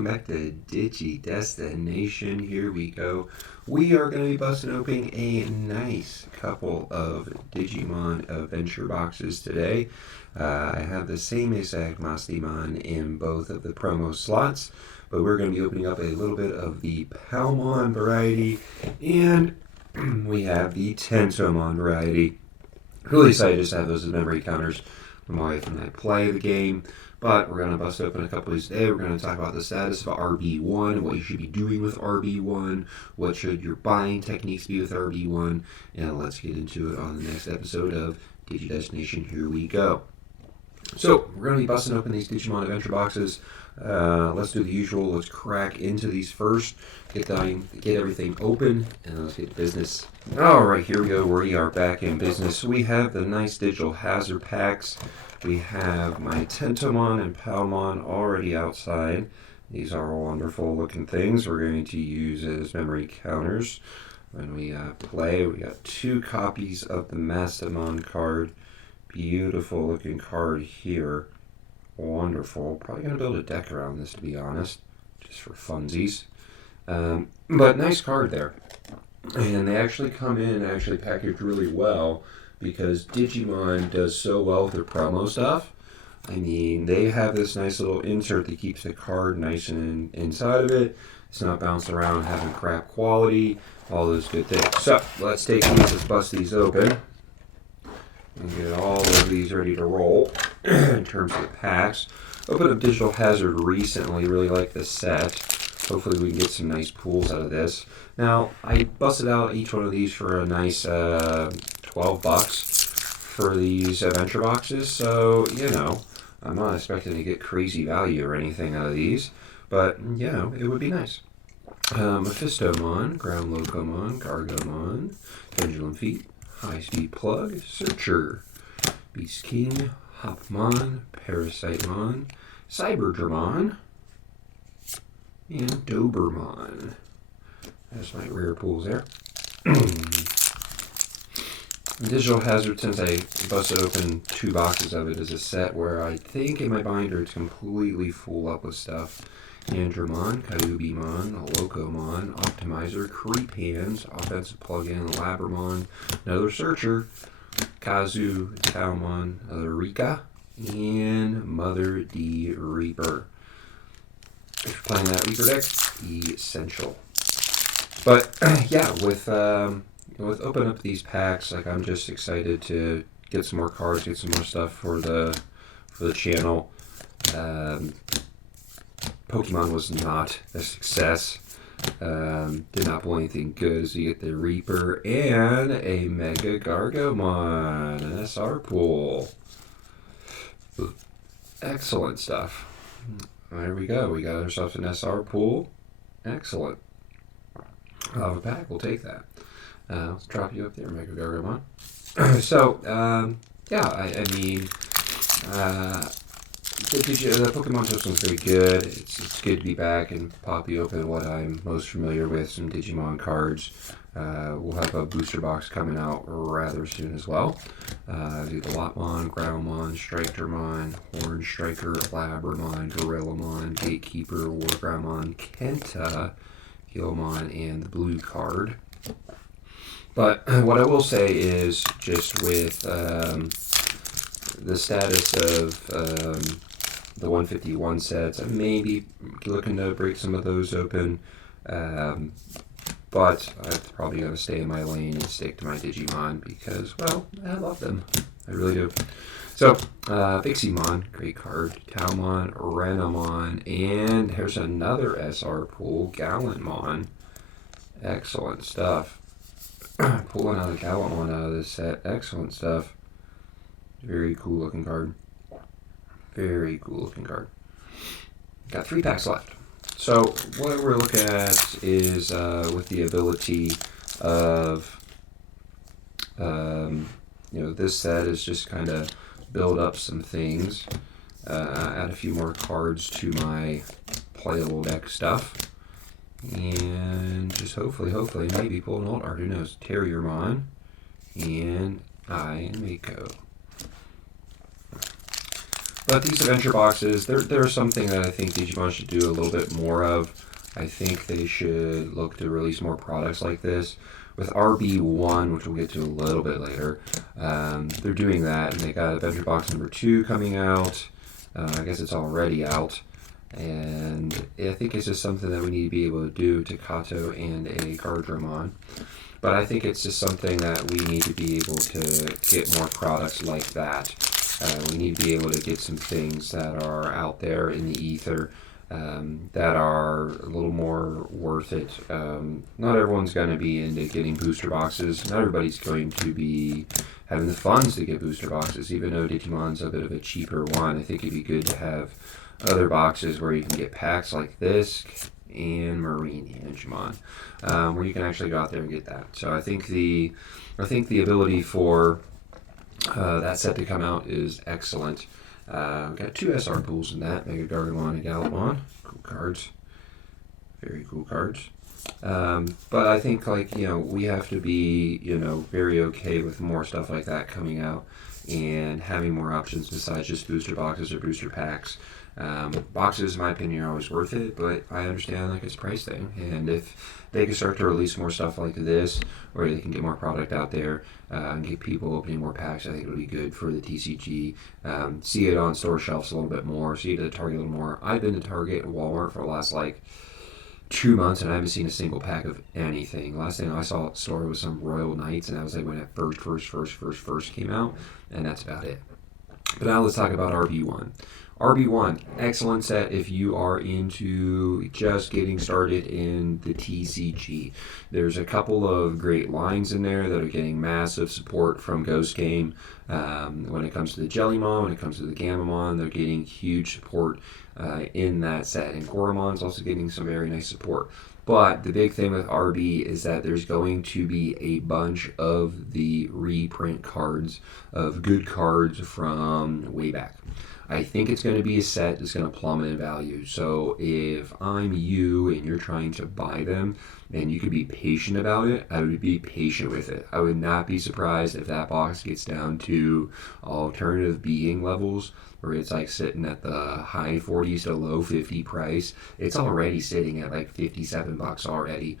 welcome back to Digi Destination. Here we go. We are going to be busting open a nice couple of Digimon Adventure boxes today. I have the same exact Mastimon in both of the promo slots, but we're going to be opening up a little bit of the Palmon variety, and we have the Tentomon variety. Really excited just to have those as memory counters for my wife and I play the game. But we're going to bust open a couple of these today. We're going to talk about the status of RB-01, what you should be doing with RB-01, what should your buying techniques be with RB-01, and let's get into it on the next episode of Digi Destination. Here we go. So, we're going to be busting open these Digimon Adventure boxes. Let's do the usual. Let's crack into these first, get everything open, and let's get to business. Alright, here we go. We are back in business. We have the nice digital hazard packs. We have my Tentomon and Palmon already outside. These are wonderful looking things we're going to use as memory counters when we play. We got 2 copies of the Mastimon card. Beautiful looking card here. Wonderful. Probably going to build a deck around this, to be honest, just for funsies. But nice card there. And they actually come in packaged really well, because Digimon does so well with their promo stuff. I mean, they have this nice little insert that keeps the card nice and inside of it. It's not bouncing around having crap quality, all those good things. So, let's take these, let's bust these open, and get all of these ready to roll in terms of the packs. Opened up Digital Hazard recently, really like this set. Hopefully we can get some nice pulls out of this. Now, I busted out each one of these for a nice $12 for these adventure boxes, so, you know, I'm not expecting to get crazy value or anything out of these, but, you know, it would be nice. Mephistomon, Ground Locomon, Gargomon, Pendulum Feet, High Speed Plug, Searcher, Beast King, Hopmon, Parasitemon, Cyberdramon, and Dobermon. That's my rare pulls there. Digital Hazard, since I busted open 2 boxes of it, is a set where I think in my binder it's completely full up with stuff. Andromon, Kyubimon, Locomon, Optimizer, Creep Hands, Offensive Plug-in, Labramon, another Searcher, Kazu, Taumon, Rika, and Mother D. Reaper. If you're playing that Reaper deck, essential. But yeah, with opening up these packs, like, I'm just excited to get some more cards, get some more stuff for the channel. Pokemon was not a success. Did not pull anything good, so you get the Reaper and a Mega Gargomon, an SR pull. Excellent stuff. There we go. We got ourselves an SR pool. Excellent. I'll have a pack. We'll take that. Let's drop you up there, Mega Gargomon. So, yeah, I mean, the Pokemon system's very good. It's good to be back and pop you open what I'm most familiar with, some Digimon cards. We'll have a booster box coming out rather soon as well. Do the Lotmon, Groundmon, Strikermon, Horn Striker, Labramon, Gorillamon, Gatekeeper, Wargroundmon, Kenta, Gilmon, and the blue card. But what I will say is, just with the status of the 151 sets, I may be looking to break some of those open. But I'm probably going to stay in my lane and stick to my Digimon because, well, I love them. I really do. So, Viximon, great card. Taumon, Renamon, and here's another SR pool, Gallantmon. Excellent stuff. Pulling out the Gallantmon out of this set. Excellent stuff. Very cool looking card. Very cool looking card. Got 3 packs left. So what we're looking at is with the ability of, this set is just kind of build up some things, add a few more cards to my playable deck stuff, and just hopefully, maybe pull an alt art, who knows, Terriermon, and Mako. But these adventure boxes, they're something that I think Digimon should do a little bit more of. I think they should look to release more products like this. With RB-01, which we'll get to a little bit later, they're doing that, and they got Adventure Box number 2 coming out. I guess it's already out. And I think it's just something that we need to be able to do to Kato and a Gardramon. But I think it's just something that we need to be able to get more products like that. We need to be able to get some things that are out there in the ether that are a little more worth it. Not everyone's going to be into getting booster boxes. Not everybody's going to be having the funds to get booster boxes, even though Digimon's a bit of a cheaper one. I think it'd be good to have other boxes where you can get packs like this and Marine Digimon, where you can actually go out there and get that. So I think the ability for that set to come out is excellent. We've got 2 SR pools in that, Mega Gargamon and Galapon. Cool cards. Very cool cards. But I think, we have to be, very okay with more stuff like that coming out and having more options besides just booster boxes or booster packs. Boxes, in my opinion, are always worth it, but I understand it's a price thing. And if they can start to release more stuff like this, or they can get more product out there and get people opening more packs, I think it'll be good for the TCG. See it on store shelves a little bit more, see it at Target a little more. I've been to Target and Walmart for the last 2 months, and I haven't seen a single pack of anything. Last thing I saw at the store was some Royal Knights, and that was when it first came out, and that's about it. But now let's talk about RB-01. RB-01, excellent set if you are into just getting started in the TCG. There's a couple of great lines in there that are getting massive support from Ghost Game. When it comes to the Jellymon, when it comes to the Gamamon, they're getting huge support in that set. And Goramon's also getting some very nice support. But the big thing with RB is that there's going to be a bunch of the reprint cards of good cards from way back. I think it's going to be a set that's going to plummet in value. So if I'm you and you're trying to buy them and you could be patient about it, I would be patient with it. I would not be surprised if that box gets down to alternative being levels where it's sitting at the high 40s to low 50 price. It's already sitting at $57 already.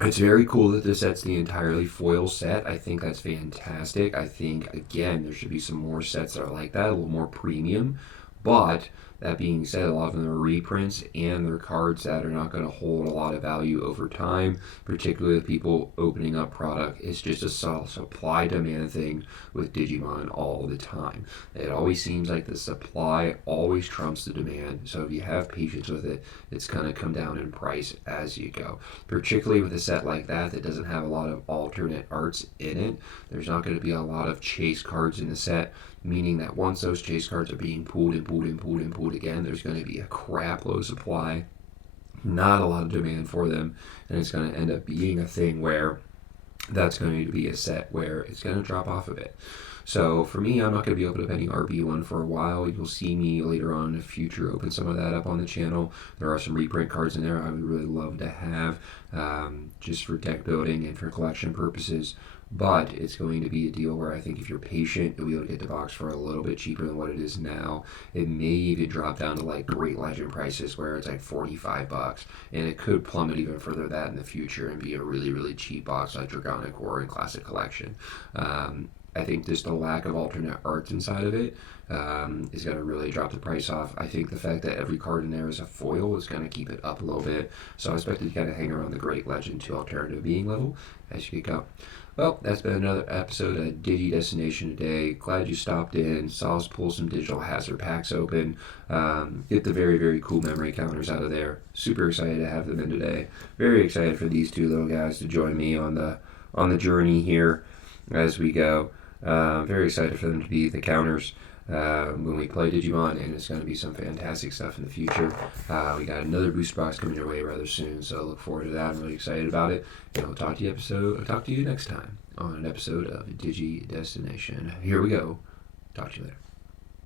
It's very cool that this set's the entirely foil set. I think that's fantastic. I think, again, there should be some more sets that are like that, a little more premium. But that being said, a lot of them are reprints, and they're cards that are not going to hold a lot of value over time, particularly with people opening up product. It's just a supply-demand thing with Digimon all the time. It always seems like the supply always trumps the demand, so if you have patience with it, it's going to come down in price as you go. Particularly with a set like that doesn't have a lot of alternate arts in it. There's not going to be a lot of chase cards in the set, meaning that once those chase cards are being pulled again, there's going to be a crap load of supply, not a lot of demand for them, and it's going to end up being a thing where that's going to be a set where it's going to drop off a bit. So for me, I'm not going to be able to open any RB-01 for a while. You'll see me later on in the future open some of that up on the channel. There are some reprint cards in there I would really love to have just for deck building and for collection purposes. But it's going to be a deal where I think if you're patient, you'll be able to get the box for a little bit cheaper than what it is now. It may even drop down to Great Legend prices where it's $45, and it could plummet even further that in the future and be a really, really cheap box like Dragonic War and Classic Collection. I think just the lack of alternate arts inside of it is going to really drop the price off. I think the fact that every card in there is a foil is going to keep it up a little bit. So I expect it to kind of hang around the Great Legend to alternative being level as you go. Well, that's been another episode of Digi Destination today. Glad you stopped in, saw us pull some digital hazard packs open, get the very, very cool memory counters out of there. Super excited to have them in today. Very excited for these two little guys to join me on the journey here as we go. Very excited for them to be the counters when we play Digimon, and it's going to be some fantastic stuff in the future. We got another booster box coming your way rather soon, so look forward to that. I'm really excited about it. And I'll talk to you next time on an episode of Digi Destination. Here we go. Talk to you later.